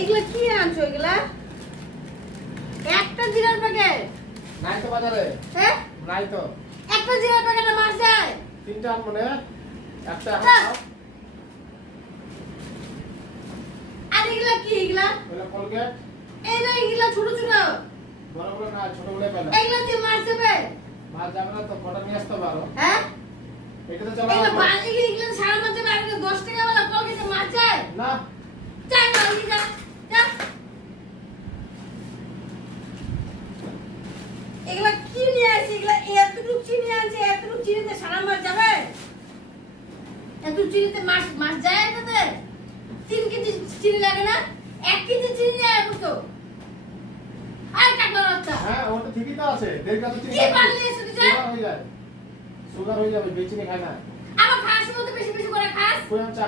এগুলা কি আনছো এগুলা? একটা জিরার প্যাকেট নাই তো বাজারে। হ্যাঁ নাই তো। একটা জিরার প্যাকেটে মাছ যায়? তিনটা আনবো না, একটা না। আনবো। আর এগুলা কি এগুলা? ওগুলো কোলগেট। এই না এগুলা ছোট ছোট। বড় বড় না, ছোট বড় পেলো। এগুলা দিয়ে মাছ যাবে? মাছ যাবে না তো, কটা নিয়ে আসতে পারো। হ্যাঁ এটা তো চলো। এগুলা এগুলা সারা মাছ যাবে আর 10 টাকা वाला কলগেটে মাছ যায়? না, চাই না এগুলা যা। এগুলা কি নিয়ে আসি? এগুলা এতটুকু চিনি আনছে, এতটুকু চিনিতে সারা মাছ যাবে? এতটুকু চিনিতে মাছ মাছ যায় এটাতে? 3 কেজি চিনি লাগে না? 1 কেজি চিনি যায় বুঝছো? আর কাটলা রাস্তা হ্যাঁ ওটা ঠিকই তো আছে। দেড় কাপ চিনি। কি বানলি এসে দিছে? সুগার হয়ে যায়। সুগার হয়ে যাবে, বেশি খায় না। আবার খাস মতো বেশি বেশি করে খাস? কই আমি চা